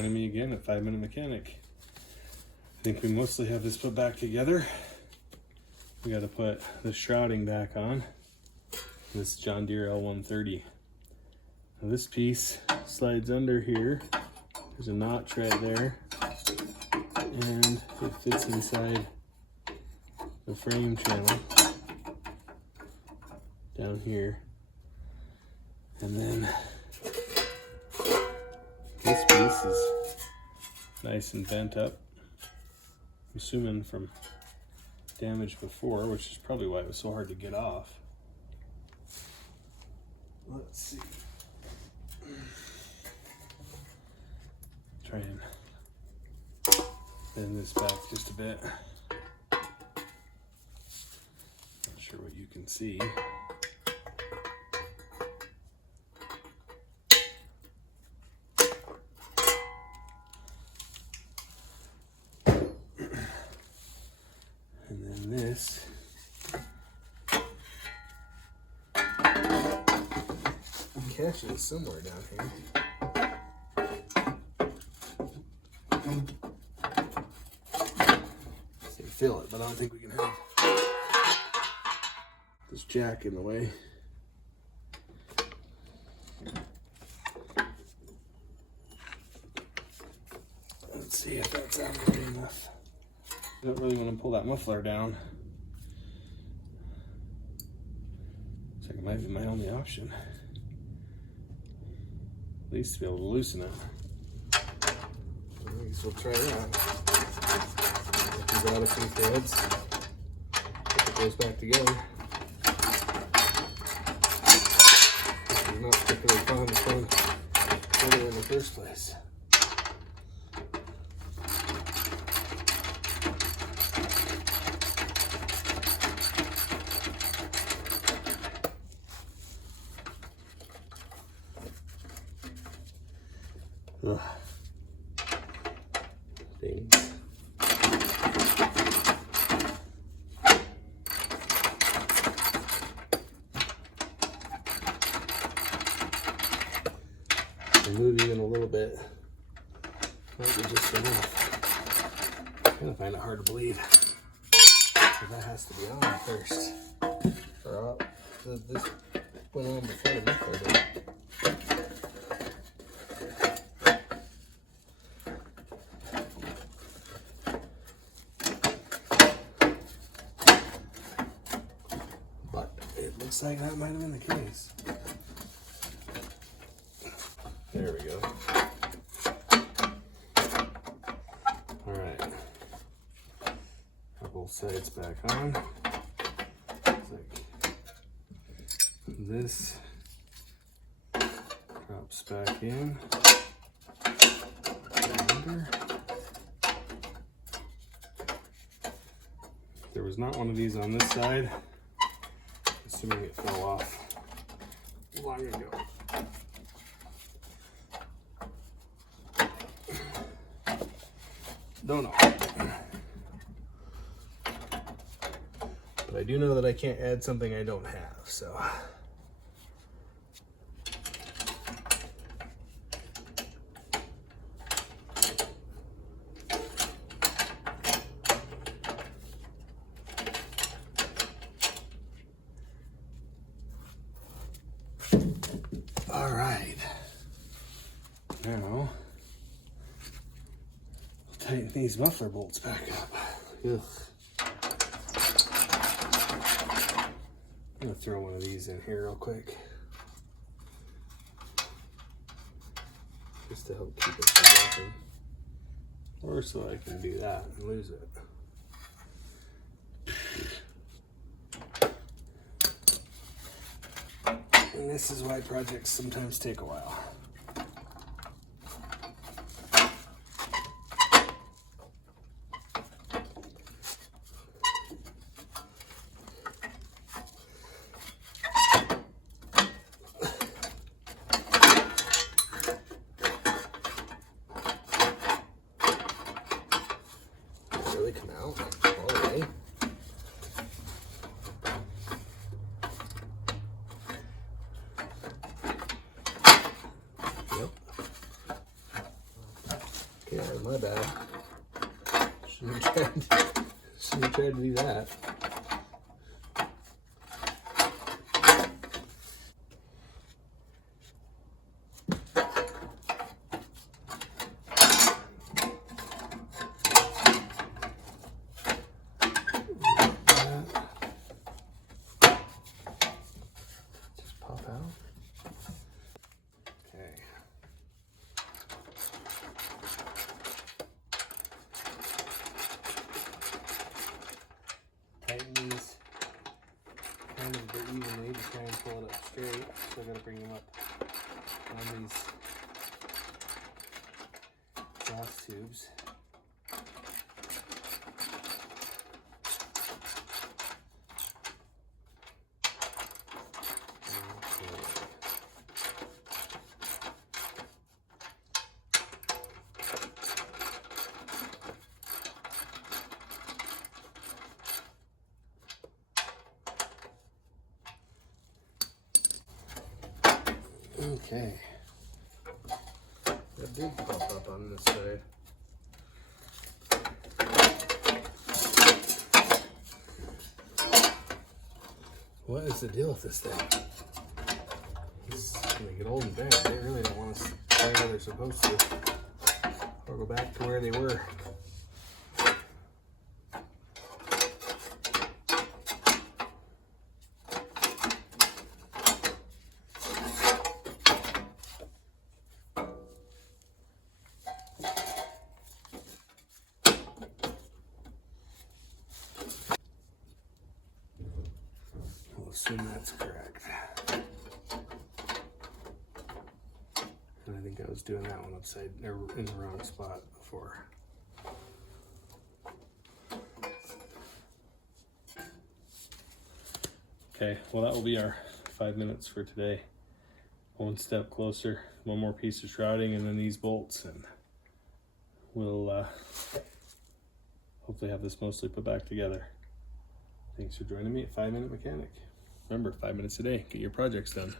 Joining me again at 5 Minute Mechanic. I think we mostly have this put back together. We got to put the shrouding back on. This John Deere L130. Now this piece slides under here. There's a notch right there, and it fits inside the frame channel down here. And then this piece is nice and bent up. I'm assuming from damage before, which is probably why it was so hard to get off. Let's see. Try and bend this back just a bit. Not sure what you can see. And then this catches somewhere down here. So you feel it, but I don't think we can have this jack in the way. Let's see if that's accurate enough. I don't really want to pull that muffler down. Looks like it might be my only option. At least to be able to loosen it. I guess we'll try that. If you got a few threads, if it goes back together. It's not particularly fun to put it in the first place. Ugh. Things. Move even a little bit. Might be just enough. I'm gonna find it hard to believe. So that has to be on first. Or this went on before the muffler did. Looks like that might have been the case. There we go. All right. Got both sides back on. Looks like this drops back in. Under. There was not one of these on this side. Assuming it fell off long ago. Don't know. But I do know that I can't add something I don't have, so. All right, now we'll tighten these muffler bolts back up. Ugh. I'm gonna throw one of these in here real quick, just to help keep it from broken, or so I can do that and lose it. And this is why projects sometimes take a while. Did it really come out all the way? my bad. Shouldn't have tried to do that. Just pop out. Okay. Tighten these kind of very evenly to try and pull it up straight. So I gotta bring them up on these glass tubes. Okay. That did pop up on this side. What is the deal with this thing? It's gonna get old and bad. They really don't want to stay where they're supposed to, or go back to where they were. We'll assume that's correct. And I think I was doing that one upside or in the wrong spot before. Okay, well that will be our 5 minutes for today. One step closer, one more piece of shrouding, and then these bolts, and we'll hopefully have this mostly put back together. Thanks for joining me at 5 Minute Mechanic. Remember, 5 minutes a day, get your projects done.